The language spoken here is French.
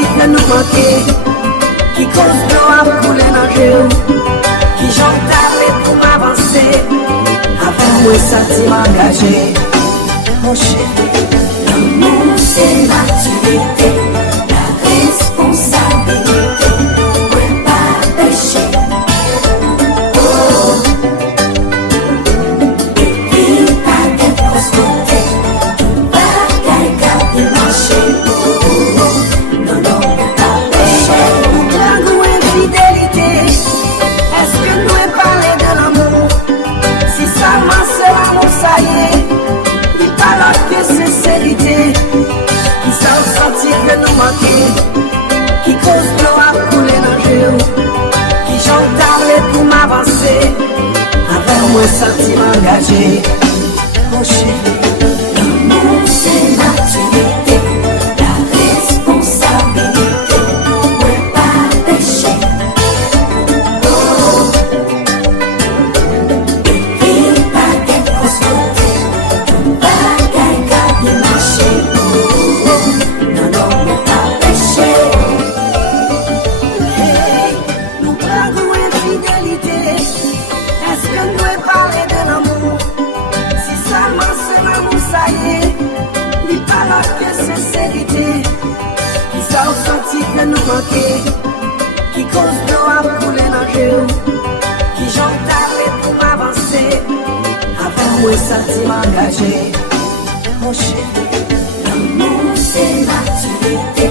senti que nous manquer, qui cause de l'eau à couler dans le jeu, qui j'entends pour m'avancer, avant moi senti m'engager. Mon chéri, L'amour c'est maturité, la responsabilité, ouais pas péché. Oh, et puis pas d'être côté, tout bagaille garder marché. Oh, oh, oh, non, non, ouais pas péché. nous infidélité, est-ce que nous est parlé de l'amour? Si seulement c'est l'amour, ça y est, il parle que sincérité, qui s'en sentir que nous manquer, qui cause de l'eau à couler dans le jeu, qui j'entends pour m'avancer, avant moi senti m'engager. Mon chéri, L'amour c'est maturité, la responsabilité, ouais pas péché. Oh, et puis pas d'être côté, tout bagaille garder marché. Oh, oh, non, non, ouais pas péché. hey, nous prenons infidélité, est-ce que nous est parlé de l'amour? Si seulement c'est l'amour, ça y est, il parle que sincérité, qui s'en sentit que nous manquer, qui cause de l'eau à couler dans le jeu, qui j'entends pour m'avancer, avant moi senti m'engager. Mon chéri, L'amour c'est maturité,